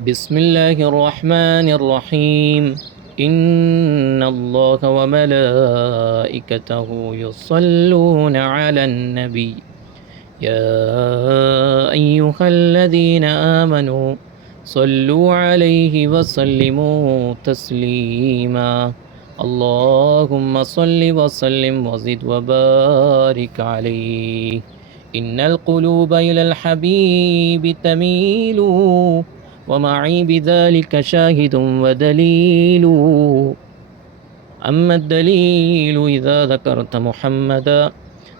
بسم الله الرحمن الرحيم. إن الله وملائكته يصلون على النبي يا أيها الذين آمنوا صلوا عليه وسلموا تسليما. اللهم صل وسلم وزد وبارك عليه. إن القلوب إلى الحبيب تميل ومعي بذلك شاهد ودليل. أما الدليل إذا ذكرت محمدا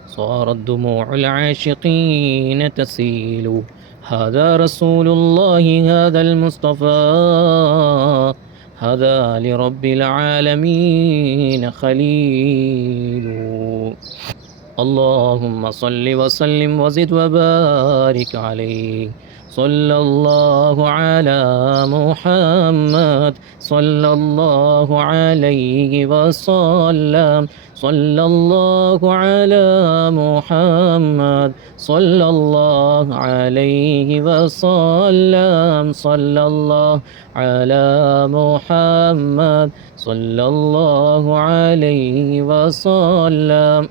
صارت دموع العاشقين تسيل. هذا رسول الله هذا المصطفى هذا لرب العالمين خليل. اللهم صل وسلم وزد وبارك عليه. صلى الله على محمد صلى الله عليه وسلم. صلى الله على محمد صلى الله عليه وسلم. صلى الله على محمد صلى الله عليه وسلم.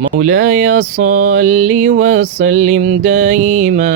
مولاي صل وسلم دائما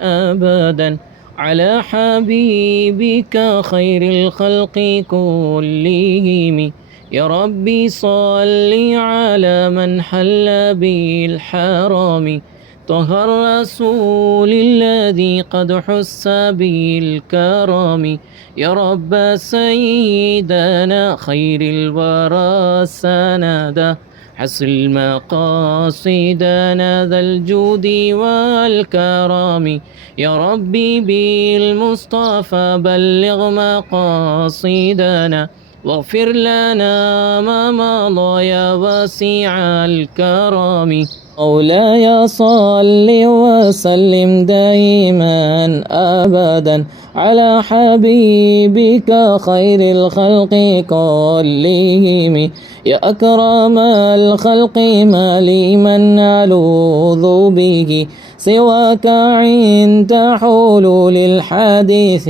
أبدا على حبيبك خير الخلق كلهم. يا ربي صل على من حل بالحرام طه الرسول الذي قد حس بالكرم. يا رب سيدنا خير الورى سندا حصل مقاصدنا ذا الجود والكرم. يا ربي بالمصطفى بلغ مقاصدنا واغفر لنا ما مضى يا واسع الكرم. مولاي صل وسلم دائما أبدا على حبيبك خير الخلق كلهم. يا أكرم الخلق ما لي من ألوذ به سواك عند حلول الحديث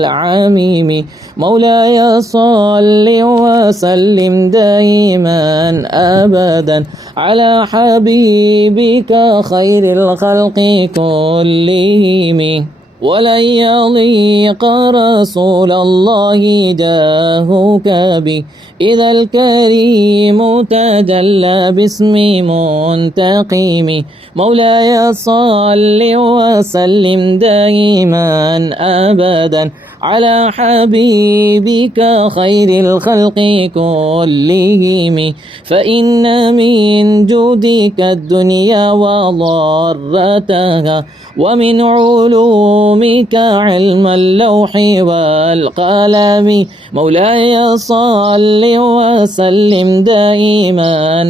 العميم. مولاي صل وسلم دائما أبدا على حبيبك خير الخلق كلهم. ولن يضيق رسول الله جاهك بي إذا الكريم تجلى باسم منتقم. مولاي صل وسلم دائما أبدا على حبيبك خير الخلق كلهم. فإن من جودك الدنيا وضرتها ومن علومك علم اللوح والقلم. مولاي صل وسلم دائما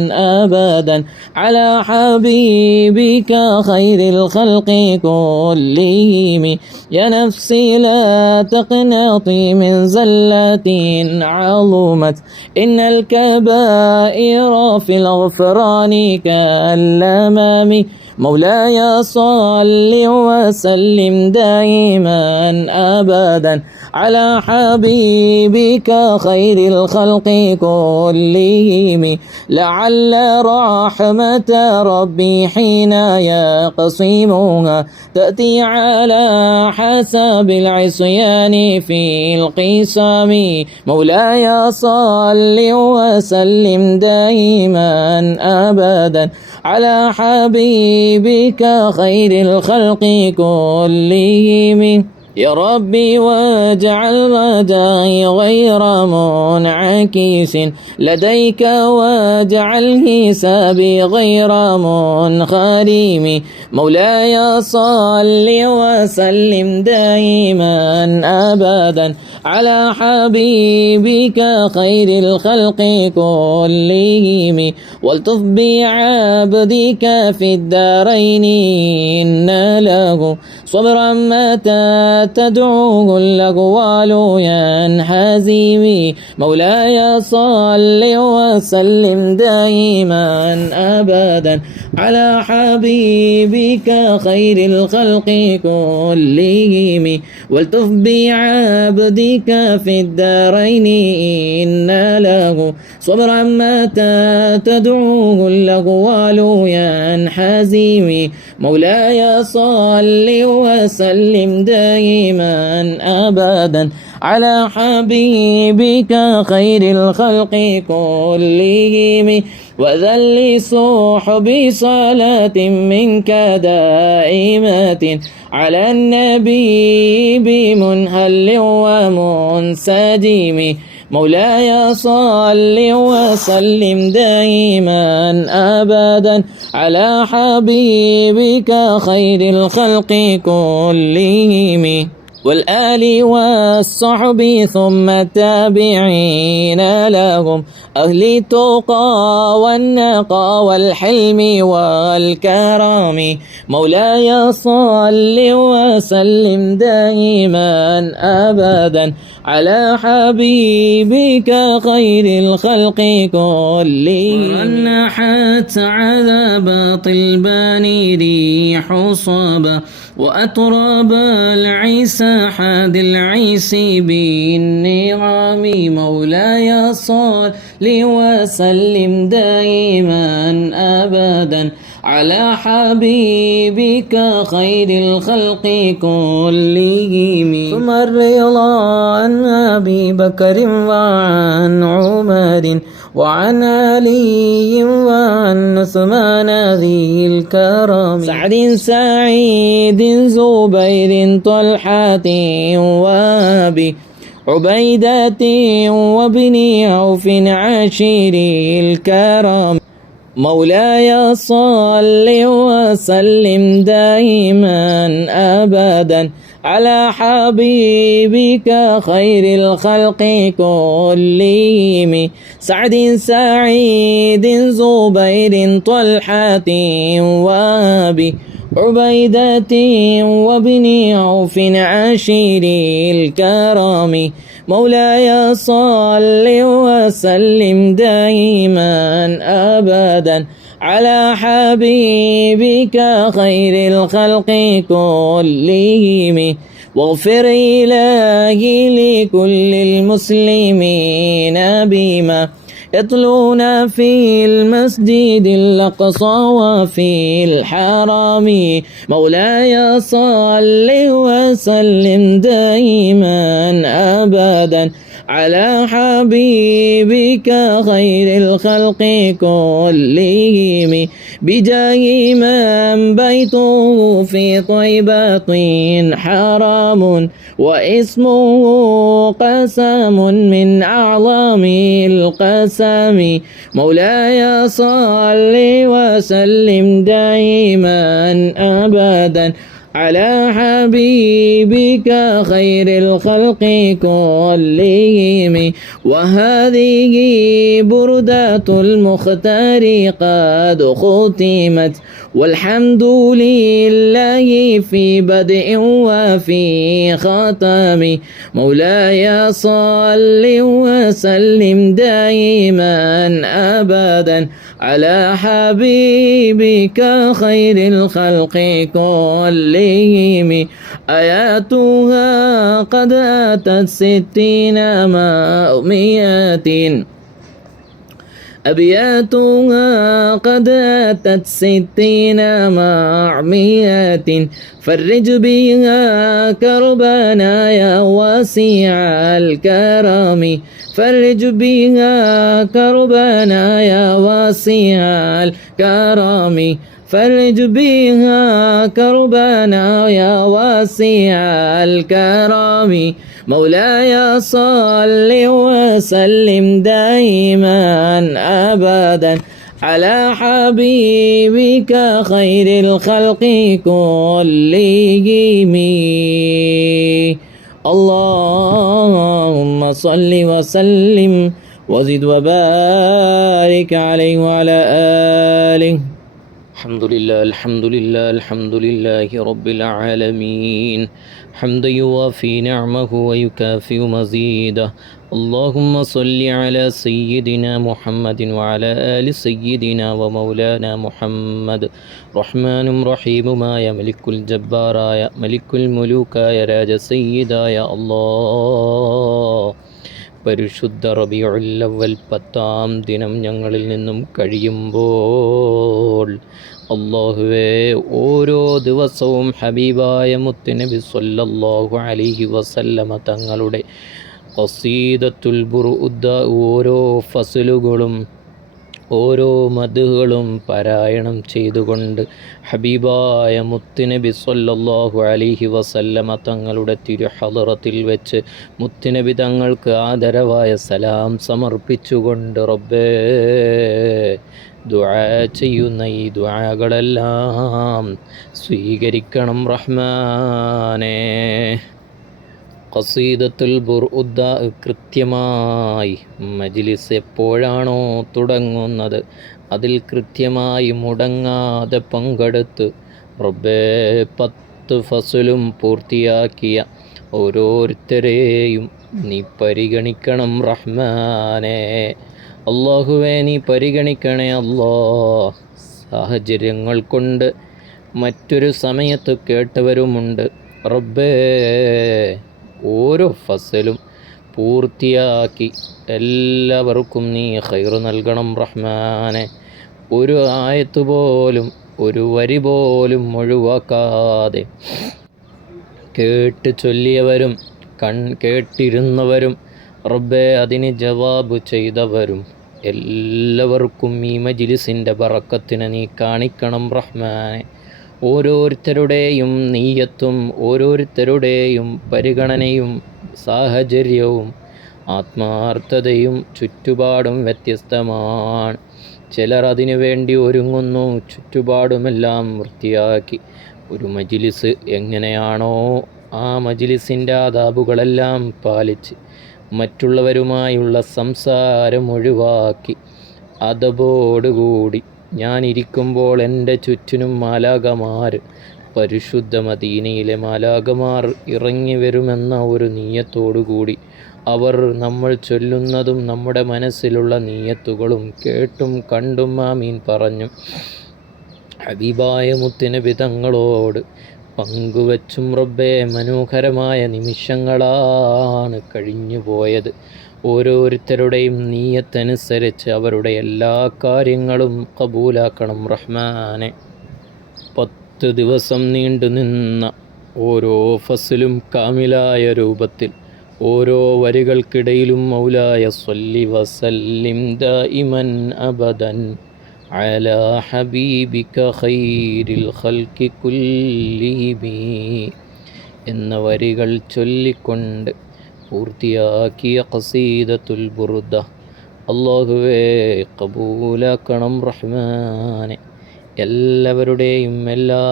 أبدا على حبيبك خير الخلق كلهم. يا نفسي لا تقنطي من زلة عظمت إن الكبائر في الغفران كالأمام. مولاي صل وسلم دائما أبدا على حبيبك خير الخلق كلهم. لعل رحمة ربي حين يقسمها تأتي على حسب العصيان في القسم. مولاي صل وسلم دائما أبدا على حبيبك خير الخلق كلهم. يا ربي واجعل رجائي غير منعكس لديك واجعل حسابي غير منخرم. مولاي صل وسلم دائما أبدا على حبيبك خير الخلق كلهم. والطف بعبدك في الدارين إن له صبرا متى تدعوه الأقوال ينحزم مولاي صل وسلم دائما أبدا على حبيبك خير الخلق كلهم والتف بعبدك في الدارين إن له صبرا متى تدعوه الأقوال ينحزم مولاي صل وسلم دائما أبدا على حبيبك خير الخلق كلهم وذل صحب صلاة منك دائمة على النبي بمنهل ومنسجم مولاي صل وسلم دائما أبدا على حبيبك خير الخلق كلهم والآل والصحب ثم التابعين لهم أهل التقى والنقى والحلم والكرم مولاي صل وسلم دائما أبدا على حبيبك خير الخلق كلهم ورنحت عذاب طلبان ريح صبا وأتراب العيسى حاد العيس بالنعم مولاي صل وسلم دائما أبدا على حبيبك خير الخلق كلهم ثم الرضا عن أبي بكر وعن عمر وعن علي وعن عثمان ذي الكرم سعد سعيد زبير طلحة وابي عبيدة وابن عوف عشير الكرم مولاي صل وسلم دائما أبدا على حبيبك خير الخلق كلهم سعد سعيد زبير طلحة وابي عبيدة وابن عوف عشير الكرم مولاي صل وسلم دائما أبدا على حبيبك خير الخلق كلهم واغفر إلهي لكل المسلمين بما يتلون في المسجد الأقصى وفي الحرم مولاي صل وسلم دائما أبدا على حبيبك خير الخلق كلهم بجاه من بيته في طيبة حرام واسمه قسم من أعظم القسم مولاي صل وسلم دائما أبدا على حبيبك خير الخلق كلهم وهذه بردة المختار قد ختمت والحمد لله في بدء وفي ختم مولاي صل وسلم دائما أبدا على حبيبك خير الخلق كلهم آياتها قد أتت 60 مع 100 أبياتها قد أتت 60 مع 100 فرج بها كربنا يا واسع الكرم فرج بها كربنا يا واسع الكرم فرج بها كربنا يا واسع الكرم مولاي صل وسلم دائما أبدا على حبيبك خير الخلق كلهم اللهم صل وسلم وزد وبارك عليه وعلى آله الحمد لله الحمد لله رب العالمين حمدا يوافي نعمه ويكافئ مزيده اللهم صل على سيدنا محمد وعلى آل سيدنا ومولانا محمد رحمن رحيم ما يملك الجبار يا ملك الملوك يا راج سيدا يا الله പരിശുദ്ധ റബീഉൽ അവ്വൽ 10-ാം ദിനം ഞങ്ങളിൽ നിന്നും കഴിയുമ്പോൾ അല്ലാഹുവേ, ഓരോ ദിവസവും ഹബീബായ മുത്തുനബി സ്വല്ലല്ലാഹു അലൈഹി വസല്ലമ തങ്ങളുടെ ഖസീദത്തുൽ ബുർഉദ ഓരോ ഫസലുകളും ഓരോ മദ്ഹുകളും പാരായണം ചെയ്തുകൊണ്ട് ഹബീബായ മുത്തുനബി സ്വല്ലല്ലാഹു അലൈഹി വസല്ലമ തങ്ങളുടെ തിരുഹളറത്തിൽ വെച്ച് മുത്തുനബി തങ്ങൾക്ക് ആദരവായ സലാം സമർപ്പിച്ചുകൊണ്ട് റബ്ബേ, ദുആ ചെയ്യുന്ന ഈ ദുആകളെല്ലാം സ്വീകരിക്കണം റഹ്മാനേ. ഖസീദത്തുൽ ബുർഉദ കൃത്യമായി മജ്ലിസ് എപ്പോഴാണോ തുടങ്ങുന്നത് അതിൽ കൃത്യമായി മുടങ്ങാതെ പങ്കെടുത്ത് റബ്ബേ 10 ഫസലും പൂർത്തിയാക്കിയ ഓരോരുത്തരെയും നീ പരിഗണിക്കണം റഹ്മാനേ. അല്ലാഹുവേ, നീ പരിഗണിക്കണേ അല്ലാ. സാഹചര്യങ്ങൾ കൊണ്ട് മറ്റൊരു സമയത്ത് കേട്ടവരുമുണ്ട് റബ്ബേ. ഓരോ ഫസലും പൂർത്തിയാക്കി എല്ലാവർക്കും നീ ഖൈർ നൽകണം റഹ്മാനെ. ഒരു ആയത്ത് പോലും ഒരു വരി പോലും ഒഴിവാക്കാതെ കേട്ട് ചൊല്ലിയവരും കേട്ടിരുന്നവരും റബ്ബേ അതിന് ജവാബ് ചെയ്തവരും എല്ലാവർക്കും ഈ മജ്ലിസിൻ്റെ ബറക്കത്തിനെ നീ കാണിക്കണം റഹ്മാനെ. ഓരോരുത്തരുടെയും നീയത്തും ഓരോരുത്തരുടെയും പരിഗണനയും സാഹചര്യവും ആത്മാർത്ഥതയും ചുറ്റുപാടും വ്യത്യസ്തമാണ്. ചിലർ അതിനു വേണ്ടി ഒരുങ്ങുന്നു, ചുറ്റുപാടുമെല്ലാം വൃത്തിയാക്കി. ഒരു മജ്ലിസ് എങ്ങനെയാണോ ആ മജ്ലിസിൻ്റെ ആദാബുകളെല്ലാം പാലിച്ച് മറ്റുള്ളവരുമായുള്ള സംസാരം ഒഴിവാക്കി അദബോടുകൂടി ഞാനിരിക്കുമ്പോൾ എൻ്റെ ചുറ്റിനും മാലാഖമാർ, പരിശുദ്ധ മദീനയിലെ മാലാഖമാർ ഇറങ്ങി വരുമെന്ന ഒരു നീയത്തോടുകൂടി അവർ നമ്മൾ ചൊല്ലുന്നതും നമ്മുടെ മനസ്സിലുള്ള നീയത്തുകളും കേട്ടും കണ്ടും ആമീൻ പറഞ്ഞും ഹബീബായ മുത്തുനബി തങ്ങളോട് പങ്കുവച്ചും റബ്ബേ മനോഹരമായ നിമിഷങ്ങളാണ് കഴിഞ്ഞുപോയത്. ഓരോരുത്തരുടെയും നീയത്തനുസരിച്ച് അവരുടെ എല്ലാ കാര്യങ്ങളും കബൂലാക്കണം റഹ്മാനെ. 10 ദിവസം നീണ്ടു നിന്ന ഓരോ ഫസലും കാമിലായ രൂപത്തിൽ ഓരോ വരികൾക്കിടയിലും മൗലായ സ്വല്ലി വസല്ലിം ദായിമൻ അബദൻ അലാ ഹബീബിക ഖൈരിൽ ഖൽഖി കുല്ലിഹിം എന്ന വരികൾ ചൊല്ലിക്കൊണ്ട് പൂർത്തിയാക്കിയ ഖസീദത്തുൽ ബുർദ അല്ലാഹുവേ കബൂലാക്കണം റഹ്മാനെ. എല്ലാവരുടെയും എല്ലാ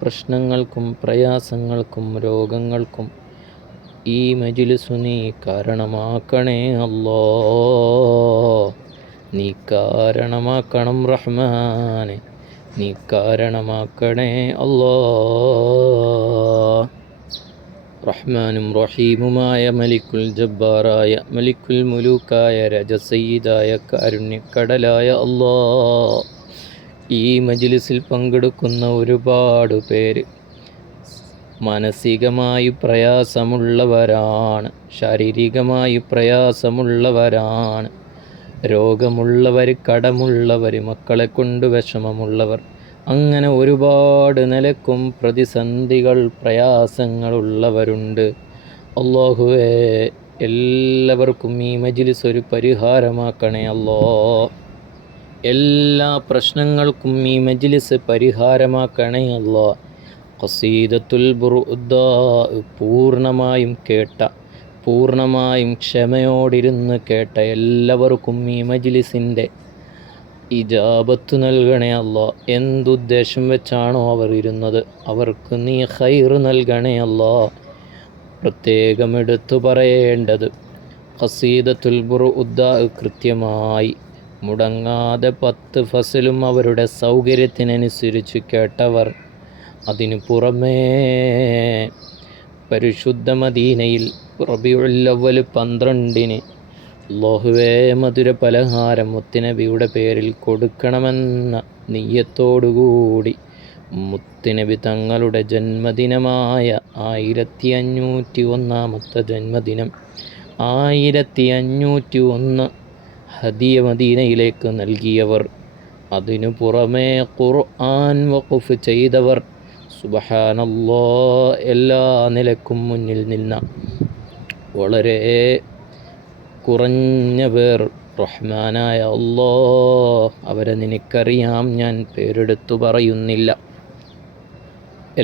പ്രശ്നങ്ങൾക്കും പ്രയാസങ്ങൾക്കും രോഗങ്ങൾക്കും ഈ മജ്ലിസ് നീ കാരണമാക്കണേ അല്ലാ. നീ കാരണമാക്കണം റഹ്മാനെ, നീ കാരണമാക്കണേ അല്ലാ. റഹ്മാനും റഹീമുമായ മലിക്കുൽ ജബ്ബാറായ മലിക്കുൽ മുലൂക്കായ രജസയ്യിദായ കാരുണ്യക്കടലായ അല്ലാ, ഈ മജ്ലിസിൽ പങ്കെടുക്കുന്ന ഒരുപാട് പേര് മാനസികമായി പ്രയാസമുള്ളവരാണ്, ശാരീരികമായി പ്രയാസമുള്ളവരാണ്, രോഗമുള്ളവർ, കടമുള്ളവർ, മക്കളെ കൊണ്ട് വിഷമമുള്ളവർ, അങ്ങനെ ഒരുപാട് നിലക്കും പ്രതിസന്ധികൾ പ്രയാസങ്ങളുള്ളവരുണ്ട്. അല്ലാഹുവേ, എല്ലാവർക്കും ഈ മജ്ലിസ് ഒരു പരിഹാരമാക്കണേ അല്ലാ. എല്ലാ പ്രശ്നങ്ങൾക്കും ഈ മജ്ലിസ് പരിഹാരമാക്കണേ അല്ലാ. ഖസീദത്തുൽ ബുർദ പൂർണ്ണമായും കേട്ട, പൂർണ്ണമായും ക്ഷമയോടിരുന്ന് കേട്ട എല്ലാവർക്കും ഈ മജ്ലിസിൻ്റെ ഇജാബത്ത് നൽകണേ അല്ലാ. എന്തുദ്ദേശം വെച്ചാണോ അവർ ഇരുന്നത് അവർക്ക് നീ ഖൈർ നൽകണേ അല്ലാ. പ്രത്യേകം എടുത്തു പറയേണ്ടത് ഖസീദത്തുൽ ബുർദ കൃത്യമായി മുടങ്ങാതെ 10 ഫസലും അവരുടെ സൗകര്യത്തിനനുസരിച്ച് കേട്ടവർ. അതിനു പുറമേ പരിശുദ്ധ മദീനയിൽ റബീഉൽ അവ്വൽ 12-ന് അല്ലാഹുവേ മധുര പലഹാരം മുത്തുനബിയുടെ പേരിൽ കൊടുക്കണമെന്ന നിയ്യത്തോടുകൂടി മുത്തുനബി തങ്ങളുടെ ജന്മദിനമായ 1501-ാമത്തെ ജന്മദിനം 1501 ഹദിയ മദീനയിലേക്ക് നൽകിയവർ. അതിനു പുറമേ ഖുർആൻ വഖഫ് ചെയ്തവർ. സുബ്ഹാനല്ലാഹ്, എല്ലാ നിലക്കും മുന്നിൽ നിന്ന വളരെ കുറഞ്ഞ പേർ. റഹ്മാനായ അല്ലാഹ്, അവരെ നിനക്കറിയാം, ഞാൻ പേരെടുത്തു പറയുന്നില്ല.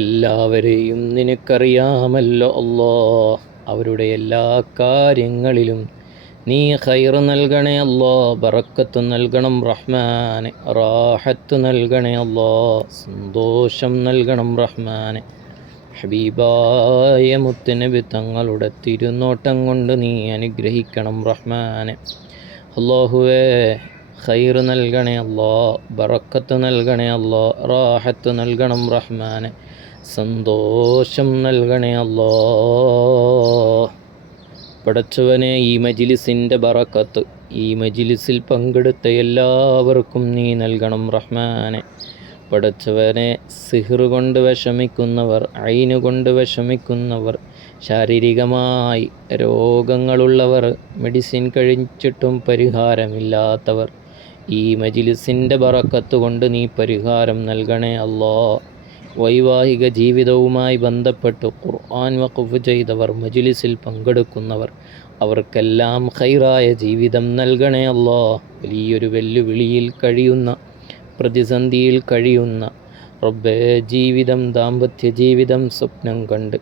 എല്ലാവരെയും നിനക്കറിയാമല്ലോ അല്ലാഹ്. അവരുടെ എല്ലാ കാര്യങ്ങളിലും നീ ഖൈർ നൽകണേ അല്ലാഹ്, ബറക്കത്ത് നൽകണം റഹ്മാനെ, റാഹത്ത് നൽകണേ അല്ലാഹ്, സന്തോഷം നൽകണം റഹ്മാനെ. ഹബീബായ മുത്തുനബി തങ്ങളുടെ തിരുനോട്ടം കൊണ്ട് നീ അനുഗ്രഹിക്കണം റഹ്മാനെ. അല്ലാഹുവേ ഖൈർ നൽകണേ അല്ലാഹ്, ബറക്കത്ത് നൽകണേ അല്ലാഹ്, റാഹത്ത് നൽകണം റഹ്മാനെ, സന്തോഷം നൽകണേ അല്ലാഹ്. പടച്ചവനെ, ഈ മജ്ലിസിൻ്റെ ബറക്കത്ത് ഈ മജ്ലിസിൽ പങ്കെടുത്ത എല്ലാവർക്കും നീ നൽകണം റഹ്മാനെ. പടച്ചവനെ, സിഹ്ർ കൊണ്ട് വിഷമിക്കുന്നവർ, ഐന് കൊണ്ട് വിഷമിക്കുന്നവർ, ശാരീരികമായി രോഗങ്ങളുള്ളവർ, മെഡിസിൻ കഴിച്ചിട്ടും പരിഹാരമില്ലാത്തവർ, ഈ മജ്ലിസിൻ്റെ ബറക്കത്ത് കൊണ്ട് നീ പരിഹാരം നൽകണേ അല്ലാഹ്. വൈവാഹിക ജീവിതവുമായി ബന്ധപ്പെട്ട് ഖുർആൻ വഖഫ് ചെയ്തവർ, മജ്ലിസിൽ പങ്കെടുക്കുന്നവർ, അവർക്കെല്ലാം ഖൈറായ ജീവിതം നൽകണേ അല്ലാഹ്. വലിയൊരു വെല്ലുവിളിയിൽ കഴിയുന്ന, പ്രതിസന്ധിയിൽ കഴിയുന്ന റബ്ബേ, ജീവിതം, ദാമ്പത്യ ജീവിതം സ്വപ്നം കണ്ട്,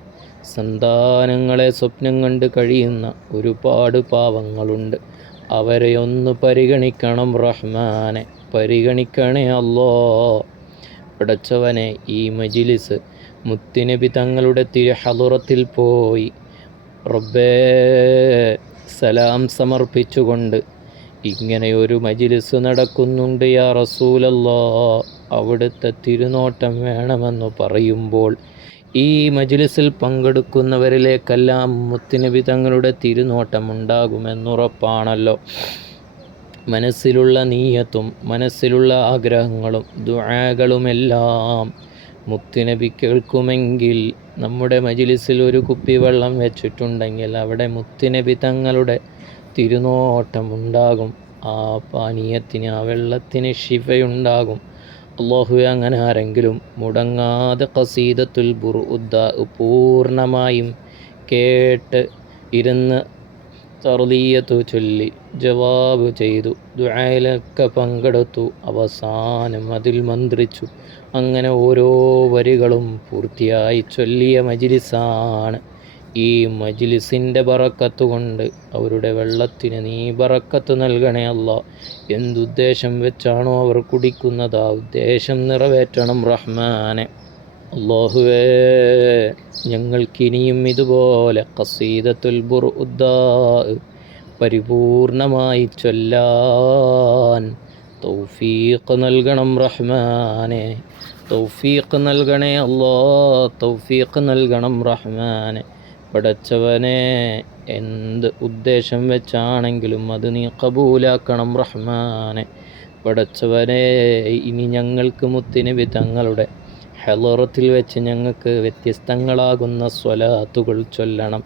സന്താനങ്ങളെ സ്വപ്നം കണ്ട് കഴിയുന്ന ഒരുപാട് പാവങ്ങളുണ്ട്. അവരെ ഒന്ന് പരിഗണിക്കണം റഹ്മാനെ, പരിഗണിക്കണേ അല്ലാഹ്. പടച്ചവനെ, ഈ മജ്ലിസ് മുത്തുനബി തങ്ങളുടെ തിരുഹളറത്തിൽ പോയി റബ്ബേ സലാം സമർപ്പിച്ചുകൊണ്ട് ഇങ്ങനെയൊരു മജ്ലിസ് നടക്കുന്നുണ്ട് യാ റസൂലല്ലാഹ്, അവിടുത്തെ തിരുനോട്ടം വേണമെന്ന് പറയുമ്പോൾ ഈ മജ്ലിസിൽ പങ്കെടുക്കുന്നവരിലേക്കെല്ലാം മുത്തുനബി തങ്ങളുടെ തിരുനോട്ടം ഉണ്ടാകുമെന്നുറപ്പാണല്ലോ. മനസ്സിലുള്ള നീയത്തും മനസ്സിലുള്ള ആഗ്രഹങ്ങളും ദുആകളുമെല്ലാം മുത്തുനബി കേൾക്കുമെങ്കിൽ, നമ്മുടെ മജ്ലിസിൽ ഒരു കുപ്പി വെള്ളം വെച്ചിട്ടുണ്ടെങ്കിൽ അവിടെ മുത്തുനബി തങ്ങളുടെ തിരുനോട്ടം ഉണ്ടാകും. ആ പാനീയത്തിന്, ആ വെള്ളത്തിന് ശിഫയുണ്ടാകും. അല്ലാഹുവേ, അങ്ങനെ ആരെങ്കിലും മുടങ്ങാതെ ഖസീദത്തുൽ ബുർഉദ്ദ പൂർണ്ണമായും കേട്ട് ഇരുന്ന് തർദിയത്തു ചൊല്ലി ജവാബ് ചെയ്തു, ദുആയിലൊക്കെ പങ്കെടുത്തു, അവസാനം അതിൽ മന്ത്രിച്ചു, അങ്ങനെ ഓരോ വരികളും പൂർത്തിയായി ചൊല്ലിയ മജ്ലിസാണ്. ഈ മജ്ലിസിൻ്റെ ബറക്കത്ത് കൊണ്ട് അവരുടെ വെള്ളത്തിന് നീ ബറക്കത്ത് നൽകണേ അല്ലാഹ്. എന്തുദ്ദേശം വെച്ചാണോ അവർ കുടിക്കുന്നത്, ആ ഉദ്ദേശം നിറവേറ്റണം റഹ്മാനെ. അല്ലാഹുവേ, ഞങ്ങൾക്കിനിയും ഇതുപോലെ ഖസീദത്തുൽ ബുർഉദ്ദ പരിപൂർണമായി ചൊല്ലാൻ തൗഫീഖ് നൽകണം റഹ്മാനെ, തൗഫീഖ് നൽകണേ അല്ലാഹ്, തൗഫീഖ് നൽകണം റഹ്മാനെ. പടച്ചവനെ, എന്ത് ഉദ്ദേശം വെച്ചാണെങ്കിലും അത് നീ കബൂലാക്കണം റഹ്മാനെ. പടച്ചവനെ, ഇനി ഞങ്ങൾക്ക് മുത്തുനബി തങ്ങളുടെ ഹളറത്തിൽ വെച്ച് ഞങ്ങൾക്ക് വ്യത്യസ്തങ്ങളാകുന്ന സ്വലാത്തുകൾ ചൊല്ലണം,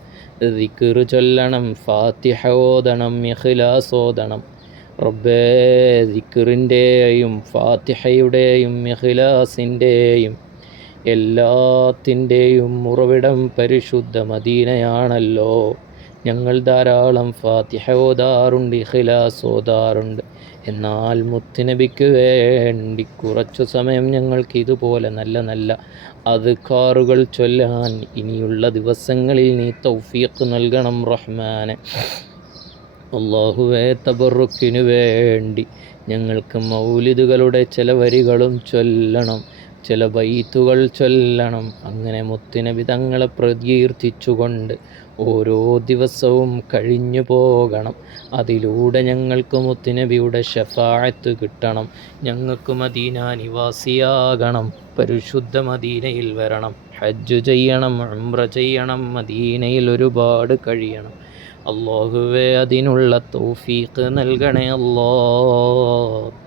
ദിക്ർ ചൊല്ലണം, ഫാത്തിഹ ഓതണം, ഇഖ്ലാസ് ഓതണം. റബ്ബേ, ദിക്റിൻ്റെയും ഫാത്തിഹയുടെയും ഇഖ്ലാസിൻ്റെയും എല്ലാത്തിൻ്റെയും ഉറവിടം പരിശുദ്ധ മദീനയാണല്ലോ. ഞങ്ങൾ ധാരാളം ഫാത്തിഹ ഓതാറുണ്ട്, ഇഖ്ലാസ് ഓതാറുണ്ട്. എന്നാൽ മുത്തുനബിക്ക് വേണ്ടി കുറച്ചു സമയം ഞങ്ങൾക്ക് ഇതുപോലെ നല്ല നല്ല അദ്കാറുകൾ ചൊല്ലാൻ ഇനിയുള്ള ദിവസങ്ങളിൽ നീ തൗഫീഖ് നൽകണം റഹ്മാനെ. അല്ലാഹുവേ, തബറുക്കിനു വേണ്ടി ഞങ്ങൾക്ക് മൗലിദുകളുടെ ചില വരികളും ചൊല്ലണം, ചില ബൈത്തുകൾ ചൊല്ലണം. അങ്ങനെ മുത്തുനബി തങ്ങളെ പ്രകീർത്തിച്ചുകൊണ്ട് ഓരോ ദിവസവും കഴിഞ്ഞു പോകണം. അതിലൂടെ ഞങ്ങൾക്ക് മുത്തുനബിയുടെ ഷഫാഅത്ത് കിട്ടണം. ഞങ്ങൾക്ക് മദീന നിവാസിയാകണം. പരിശുദ്ധ മദീനയിൽ വരണം. ഹജ്ജ് ചെയ്യണം, ഉംറ ചെയ്യണം, മദീനയിൽ ഒരുപാട് കഴിയണം. അല്ലാഹുവേ, അതിനുള്ള തൗഫീഖ് നൽകണേ അല്ലാ.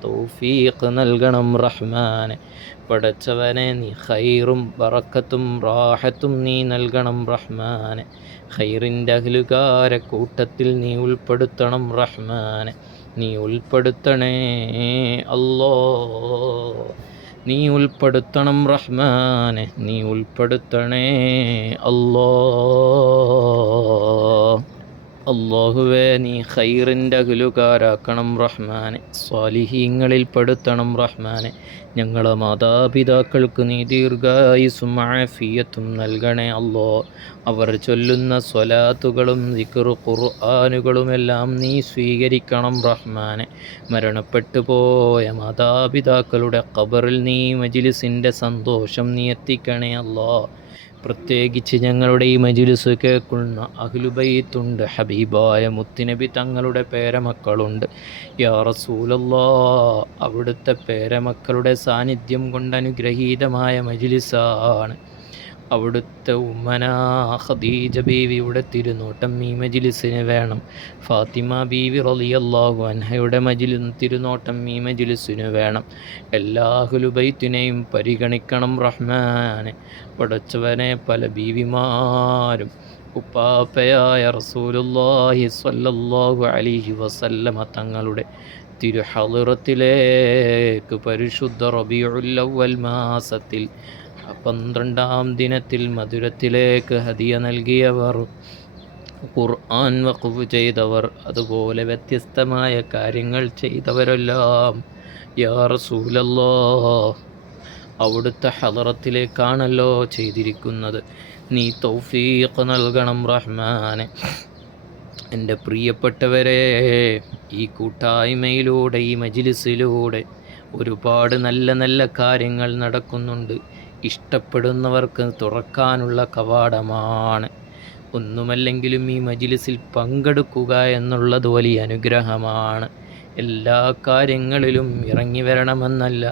തൗഫീഖ് നൽകണം റഹ്മാനെ. പടച്ചവനെ, നീ ഖൈറും ബറക്കത്തും റാഹത്തും നീ നൽകണം റഹ്മാനെ. ഖൈറിൻ്റെ അഹ്ലുകാരെ കൂട്ടത്തിൽ നീ ഉൾപ്പെടുത്തണം റഹ്മാനെ. നീ ഉൾപ്പെടുത്തണേ അല്ലാ. നീ ഉൾപ്പെടുത്തണം റഹ്മാനെ. നീ ഉൾപ്പെടുത്തണേ അല്ലാ. അല്ലാഹുവേ, നീ ഖൈറിൻ്റെ അഹ്ലുകാരാക്കണം റഹ്മാനെ. സ്വാലിഹീങ്ങളിൽ പെടുത്തണം റഹ്മാനെ. ഞങ്ങളെ മാതാപിതാക്കൾക്ക് നീ ദീർഘായുസ്സും ആഫിയത്തും നൽകണേ അല്ലോ. അവർ ചൊല്ലുന്ന സ്വലാത്തുകളും ദിക്ർ ഖുർആനുകളുമെല്ലാം നീ സ്വീകരിക്കണം റഹ്മാനെ. മരണപ്പെട്ടു പോയ മാതാപിതാക്കളുടെ ഖബറിൽ നീ മജ്ലിസിൻ്റെ സന്തോഷം നീ എത്തിക്കണേ അല്ലോ. പ്രത്യേകിച്ച് ഞങ്ങളുടെ ഈ മജ്ലിസ് കേൾക്കുന്ന അഹ്ലുബൈത്തുണ്ട്, ഹബീബായ മുത്തുനബി തങ്ങളുടെ പേരമക്കളുണ്ട്. യാ റസൂലല്ലാഹ്, അവിടുത്തെ പേരമക്കളുടെ സാന്നിധ്യം കൊണ്ട് അനുഗ്രഹീതമായ മജ്ലിസാണ്. അവിടുത്തെ ഉമ്മന ഖദീജ ബീവിയുടെ തിരുനോട്ടം ഈ മജ്ലിസിന് വേണം. ഫാത്തിമ ബീവി റളിയല്ലാഹു അൻഹയുടെ തിരുനോട്ടം ഈ മജ്ലിസിന് വേണം. എല്ലാ അഹ്ലുബൈത്തിനെയും പരിഗണിക്കണം റഹ്മാനെ. പടച്ചവനെ, പല ബീവിമാരും ഉപ്പാപ്പയായ റസൂലുള്ളാഹി സ്വല്ലല്ലാഹു അലൈഹി വസല്ലമ തങ്ങളുടെ തിരുഹളറത്തിലേക്ക് പരിശുദ്ധ റബീഉൽ അവ്വൽ മാസത്തിൽ 12-ാം ദിനത്തിൽ മധുരത്തിലേക്ക് ഹദിയ നൽകിയവർ, ഖുർആൻ വഖഫ് ചെയ്തവർ, അതുപോലെ വ്യത്യസ്തമായ കാര്യങ്ങൾ ചെയ്തവരെല്ലാം യാ റസൂലല്ലാഹ് അവിടുത്തെ ഹളറത്തിലേക്കാണല്ലോ ചെയ്തിരിക്കുന്നത്. നീ തൗഫീഖ് നൽകണം റഹ്മാനെ. എൻ്റെ പ്രിയപ്പെട്ടവരെ, ഈ കൂട്ടായ്മയിലൂടെ, ഈ മജ്ലിസിലൂടെ ഒരുപാട് നല്ല നല്ല കാര്യങ്ങൾ നടക്കുന്നുണ്ട്. ഇഷ്ടപ്പെടുന്നവർക്ക് തുറക്കാനുള്ള കവാടമാണ്. ഒന്നുമല്ലെങ്കിലും ഈ മജ്ലിസിൽ പങ്കെടുക്കുക എന്നുള്ളത് വലിയ അനുഗ്രഹമാണ്. എല്ലാ കാര്യങ്ങളിലും ഇറങ്ങി വരണമെന്നല്ല,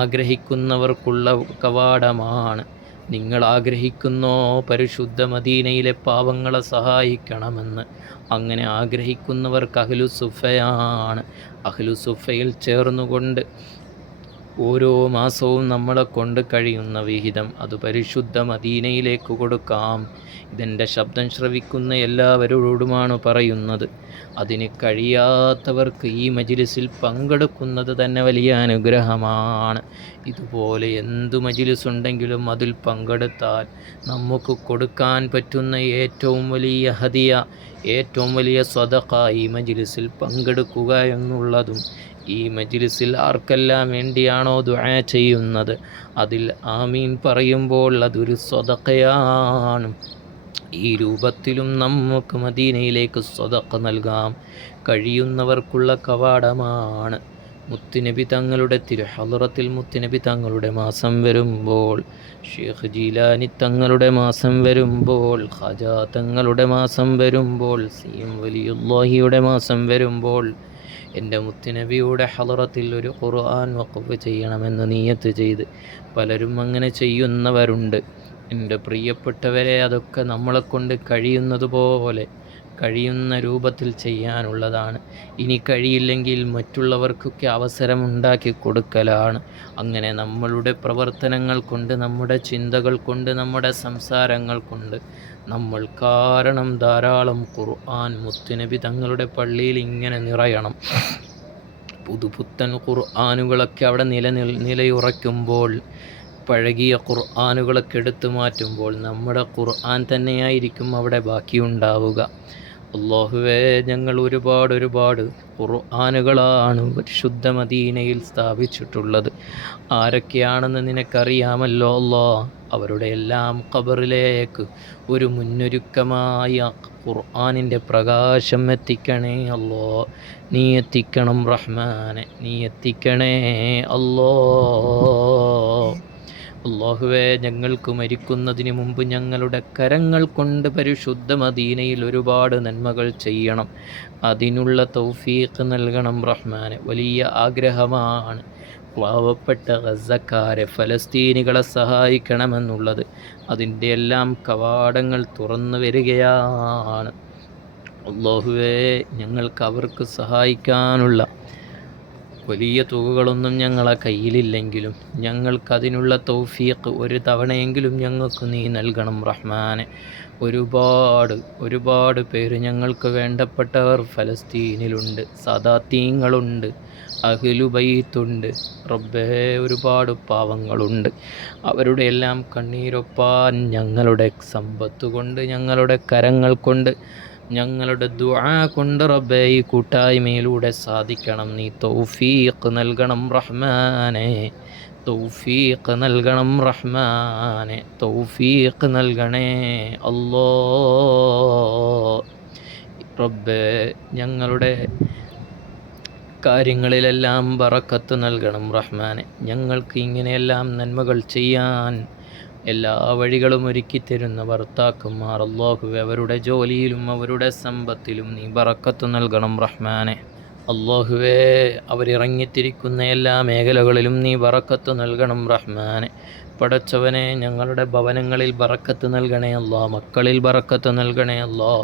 ആഗ്രഹിക്കുന്നവർക്കുള്ള കവാടമാണ്. നിങ്ങൾ ആഗ്രഹിക്കുന്നോ പരിശുദ്ധ മദീനയിലെ പാവങ്ങളെ സഹായിക്കണമെന്ന്? അങ്ങനെ ആഗ്രഹിക്കുന്നവർക്ക് അഹ്ലുസുഫയാണ്. അഹ്ലുസുഫയിൽ ചേർന്നുകൊണ്ട് ഓരോ മാസവും നമ്മളെ കൊണ്ട് കഴിയുന്ന വിഹിതം അത് പരിശുദ്ധ മദീനയിലേക്ക് കൊടുക്കാം. ഇതെൻ്റെ ശബ്ദം ശ്രവിക്കുന്ന എല്ലാവരോടുമാണ് പറയുന്നത്. അതിന് കഴിയാത്തവർക്ക് ഈ മജ്ലിസിൽ പങ്കെടുക്കുന്നത് തന്നെ വലിയ അനുഗ്രഹമാണ്. ഇതുപോലെ എന്തു മജ്ലിസ് ഉണ്ടെങ്കിലും അതിൽ പങ്കെടുത്താൽ നമുക്ക് കൊടുക്കാൻ പറ്റുന്ന ഏറ്റവും വലിയ ഹദിയ, ഏറ്റവും വലിയ സ്വതഖ ഈ മജ്ലിസിൽ പങ്കെടുക്കുക എന്നുള്ളതും, ഈ മജ്ലിസിൽ ആർക്കെല്ലാം വേണ്ടിയാണോ ദുആ ചെയ്യുന്നത് അതിൽ ആമീൻ പറയുമ്പോൾ അതൊരു സ്വതഖയാണ്. ഈ രൂപത്തിലും നമുക്ക് മദീനയിലേക്ക് സ്വതഖ നൽകാം. കഴിയുന്നവർക്കുള്ള കവാടമാണ്. മുത്തുനബി തങ്ങളുടെ തിരുഹളറത്തിൽ മുത്തുനബി തങ്ങളുടെ മാസം വരുമ്പോൾ, ഷേഖ് ജീലാനി തങ്ങളുടെ മാസം വരുമ്പോൾ, ഖാജാ തങ്ങളുടെ മാസം വരുമ്പോൾ, സി.എം. വലിയുല്ലാഹിയുടെ മാസം വരുമ്പോൾ, എൻ്റെ മുത്തുനബിയുടെ ഹളറത്തിൽ ഒരു ഖുർആൻ വഖഫ് ചെയ്യണമെന്ന് നിയ്യത്ത് ചെയ്ത് പലരും അങ്ങനെ ചെയ്യുന്നവരുണ്ട്. എൻ്റെ പ്രിയപ്പെട്ടവരെ, അതൊക്കെ നമ്മളെക്കൊണ്ട് കഴിയുന്നതുപോലെ കഴിയുന്ന രൂപത്തിൽ ചെയ്യാനുള്ളതാണ്. ഇനി കഴിയില്ലെങ്കിൽ മറ്റുള്ളവർക്കൊക്കെ അവസരം ഉണ്ടാക്കി കൊടുക്കലാണ്. അങ്ങനെ നമ്മളുടെ പ്രവർത്തനങ്ങൾ കൊണ്ട്, നമ്മുടെ ചിന്തകൾ കൊണ്ട്, നമ്മുടെ സംസാരങ്ങൾ കൊണ്ട് നമ്മൾ കാരണം ധാരാളം ഖുർആൻ മുത്തുനബി തങ്ങളുടെ പള്ളിയിൽ ഇങ്ങനെ നിറയണം. പുതുപുത്തൻ ഖുർആനുകളൊക്കെ അവിടെ നിലയുറയ്ക്കുമ്പോൾ, പഴകിയ ഖുർആനുകളൊക്കെ എടുത്തു മാറ്റുമ്പോൾ നമ്മുടെ ഖുർആൻ തന്നെയായിരിക്കും അവിടെ ബാക്കിയുണ്ടാവുക. അല്ലാഹുവേ, ഞങ്ങൾ ഒരുപാട് ഖുർആനുകളാണ് പരിശുദ്ധ മദീനയിൽ സ്ഥാപിച്ചിട്ടുള്ളത്. ആരൊക്കെയാണെന്ന് നിനക്കറിയാമല്ലോ അല്ലാ. അവരുടെ എല്ലാം ഖബറിലേക്ക് ഒരു മുന്നൊരുക്കമായ ഖുർആനിൻ്റെ പ്രകാശം എത്തിക്കണേ അല്ലോ. നീ എത്തിക്കണം റഹ്മാനെ, നീ എത്തിക്കണേ അല്ലോ. അല്ലാഹുവേ, ഞങ്ങൾക്ക് മരിക്കുന്നതിന് മുമ്പ് ഞങ്ങളുടെ കരങ്ങൾ കൊണ്ട് പരിശുദ്ധ മദീനയിൽ ഒരുപാട് നന്മകൾ ചെയ്യണം. അതിനുള്ള തൗഫീഖ് നൽകണം റഹ്മാനെ. വലിയ ആഗ്രഹമാണ് പാവപ്പെട്ട ഗസക്കാരെ, ഫലസ്തീനികളെ സഹായിക്കണമെന്നുള്ളത്. അതിൻ്റെ എല്ലാം കവാടങ്ങൾ തുറന്നു വരികയാണ്. അല്ലാഹുവേ, ഞങ്ങൾക്ക് അവർക്ക് സഹായിക്കാനുള്ള വലിയ തുകകളൊന്നും ഞങ്ങളെ കയ്യിലില്ലെങ്കിലും ഞങ്ങൾക്കതിനുള്ള തൗഫീഖ് ഒരു തവണയെങ്കിലും ഞങ്ങൾക്ക് നീ നൽകണം റഹ്മാനെ. ഒരുപാട് പേര് ഞങ്ങൾക്ക് വേണ്ടപ്പെട്ടവർ ഫലസ്തീനിലുണ്ട്, സദാത്തീങ്ങളുണ്ട്, അഹ്ലുബൈത്തുണ്ട്. റബ്ബേ, ഒരുപാട് പാവങ്ങളുണ്ട്. അവരുടെ എല്ലാം കണ്ണീരൊപ്പാൻ ഞങ്ങളുടെ സമ്പത്ത് കൊണ്ട്, ഞങ്ങളുടെ കരങ്ങൾ കൊണ്ട്, ഞങ്ങളുടെ ദുആ കൊണ്ട് റബ്ബേ ഈ കൂട്ടായ്മയിലൂടെ സാധിക്കണം. നീ തൗഫീഖ് നൽകണം റഹ്മാനെ, തൗഫീഖ് നൽകണം റഹ്മാനെ, തൗഫീഖ് നൽകണേ അല്ലാ. റബ്ബേ, ഞങ്ങളുടെ കാര്യങ്ങളിലെല്ലാം ബറക്കത്ത് നൽകണം റഹ്മാനെ. ഞങ്ങൾക്ക് ഇങ്ങനെയെല്ലാം നന്മകൾ ചെയ്യാൻ എല്ലാ വഴികളും ഒരുക്കി തരുന്ന ഭർത്താക്കന്മാർ, അല്ലാഹുവേ, അവരുടെ ജോലിയിലും അവരുടെ സമ്പത്തിലും നീ ബറക്കത്ത് നൽകണം റഹ്മാനെ. അല്ലാഹുവേ, അവരിറങ്ങിത്തിരിക്കുന്ന എല്ലാ മേഖലകളിലും നീ ബറക്കത്ത് നൽകണം റഹ്മാനെ. പടച്ചവനെ, ഞങ്ങളുടെ ഭവനങ്ങളിൽ ബറക്കത്ത് നൽകണേ അല്ലാ, മക്കളിൽ ബറക്കത്ത് നൽകണേ അല്ലാ,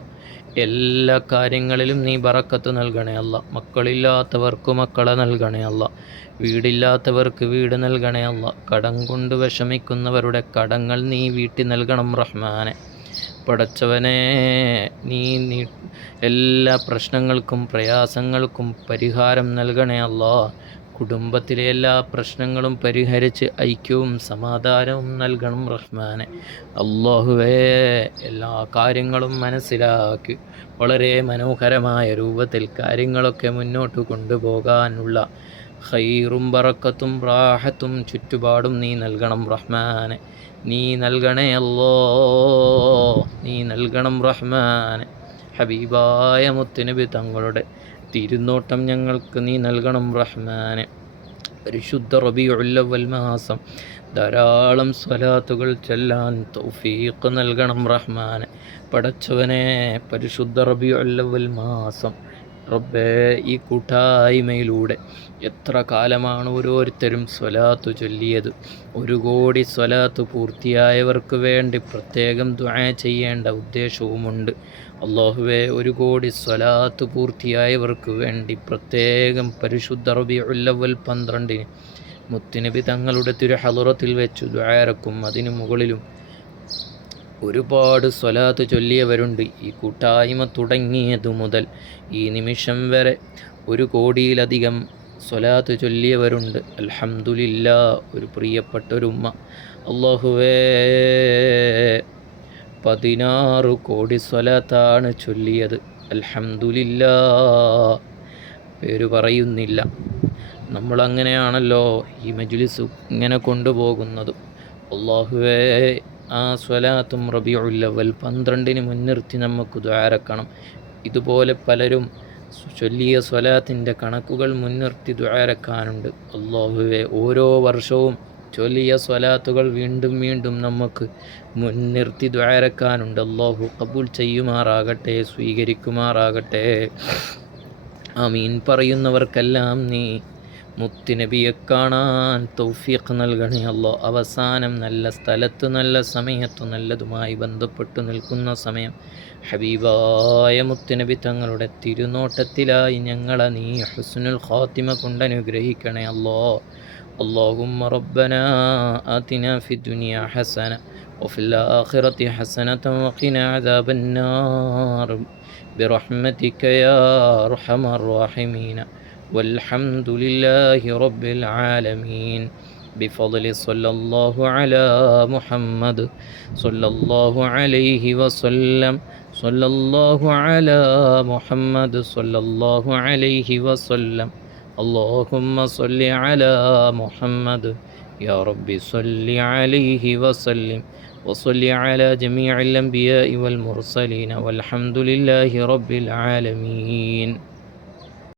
എല്ലാ കാര്യങ്ങളിലും നീ ബറക്കത്ത് നൽകണേ അല്ലാ. മക്കളില്ലാത്തവർക്ക് മക്കളെ നൽകണേ അല്ലാ, വീടില്ലാത്തവർക്ക് വീട് നൽകണേ അല്ലാ. കടം കൊണ്ട് വിഷമിക്കുന്നവരുടെ കടങ്ങൾ നീ വീട്ടി നൽകണം റഹ്മാനെ. പടച്ചവനെ, നീ എല്ലാ പ്രശ്നങ്ങൾക്കും പ്രയാസങ്ങൾക്കും പരിഹാരം നൽകണേ അല്ലാ. കുടുംബത്തിലെ എല്ലാ പ്രശ്നങ്ങളും പരിഹരിച്ച് ഐക്യവും സമാധാനവും നൽകണം റഹ്മാനെ. അല്ലാഹുവേ, എല്ലാ കാര്യങ്ങളും മനസ്സിലാക്കി വളരെ മനോഹരമായ രൂപത്തിൽ കാര്യങ്ങളൊക്കെ മുന്നോട്ട് കൊണ്ടുപോകാനുള്ള ഖൈറും ബറക്കത്തും റാഹത്തും ചുറ്റുപാടും നീ നൽകണം റഹ്മാനെ. നീ നൽകണേ അല്ലാ, നീ നൽകണം റഹ്മാനെ. ഹബീബായ മുത്തുനബി തങ്ങളുടെ തിരുനോട്ടം ഞങ്ങൾക്ക് നീ നൽകണം റഹ്മാനെ. പരിശുദ്ധ റബീഉൽ അവ്വൽ മാസം ധാരാളം സ്വലാത്തുകൾ ചൊല്ലാൻ തൗഫീഖ് നൽകണം റഹ്മാനെ. പടച്ചവനെ, പരിശുദ്ധ റബീഉൽ അവ്വൽ മാസം റബ്ബേ, ഈ കൂട്ടായ്മയിലൂടെ എത്ര കാലമാണ് ഓരോരുത്തരും സ്വലാത്ത് ചൊല്ലിയത്. 1 കോടി സ്വലാത്ത് പൂർത്തിയായവർക്ക് വേണ്ടി പ്രത്യേകം ദുആ ചെയ്യേണ്ട ഉദ്ദേശവുമുണ്ട്. അല്ലാഹുവേ, 1 കോടി സ്വലാത്ത് പൂർത്തിയായവർക്ക് വേണ്ടി പ്രത്യേകം പരിശുദ്ധ റബീഉൽ അവ്വൽ 12-ന് മുത്തുനബി തങ്ങളുടെ തിരുഹളറത്തിൽ വെച്ച് ദുആരക്കും. അതിനു മുകളിലും ഒരുപാട് സ്വലാത്ത് ചൊല്ലിയവരുണ്ട്. ഈ കൂട്ടായ്മ തുടങ്ങിയതു മുതൽ ഈ നിമിഷം വരെ 1 കോടിയിലധികം സ്വലാത്ത് ചൊല്ലിയവരുണ്ട്. അൽഹംദുലില്ലാ. ഒരു പ്രിയപ്പെട്ടൊരുമ്മ, അല്ലാഹുവേ, 16 കോടി സ്വലാത്താണ് ചൊല്ലിയത്. അൽഹംദുലില്ലാ. പേര് പറയുന്നില്ല. നമ്മളങ്ങനെയാണല്ലോ ഈ മജ്ലിസ് ഇങ്ങനെ കൊണ്ടുപോകുന്നത്. അല്ലാഹുവേ, ആ സ്വലാത്തും റബീഉൽ അവ്വൽ 12-ന് മുൻനിർത്തി നമുക്ക് ദുആരക്കണം. ഇതുപോലെ പലരും ചൊല്ലിയ സ്വലാത്തിൻ്റെ കണക്കുകൾ മുൻനിർത്തി ദുആരക്കാനുണ്ട്. അല്ലാഹുവേ, ഓരോ വർഷവും ചൊല്ലിയ സ്വലാത്തുകൾ വീണ്ടും വീണ്ടും നമുക്ക് മുൻനിർത്തി ദുആരക്കാനുണ്ട്. അല്ലാഹു ഖബൂൽ ചെയ്യുമാറാകട്ടെ, സ്വീകരിക്കുമാറാകട്ടെ. ആമീൻ. പറയുന്നവർക്കെല്ലാം നീ മുത്തുനബിയെ കാണാൻ തൗഫീഖ് നൽകണേ അല്ലാ. അവസാനം നല്ല സ്ഥലത്ത് നല്ല സമയത്ത് നല്ലതുമായി ബന്ധപ്പെട്ടു നിൽക്കുന്ന സമയം ഹബീബായ മുത്തുനബി തങ്ങളുടെ തിരുനോട്ടത്തിലായി ഞങ്ങളെ നീ ഹുസ്നുൽ ഖാത്തിമ കൊണ്ട് അനുഗ്രഹിക്കണേ അല്ലാ. അല്ലാഹുമ്മ റബ്ബനാ ആതിനാ ഫിദ്ദുനിയാ ഹസന വഫിൽ ആഖിറതി ഹസനതൻ വഖിനാ അദാബന്നാർ ബിറഹ്മതിക യാ അർഹമർ റഹീമീൻ. والحمد لله رب العالمين بفضل صلى الله على محمد صلى الله عليه وسلم صلى الله على محمد صلى الله عليه وسلم. اللهم صل على محمد يا رب صل عليه وسلم وصل على جميع الأنبياء والمرسلين والحمد لله رب العالمين.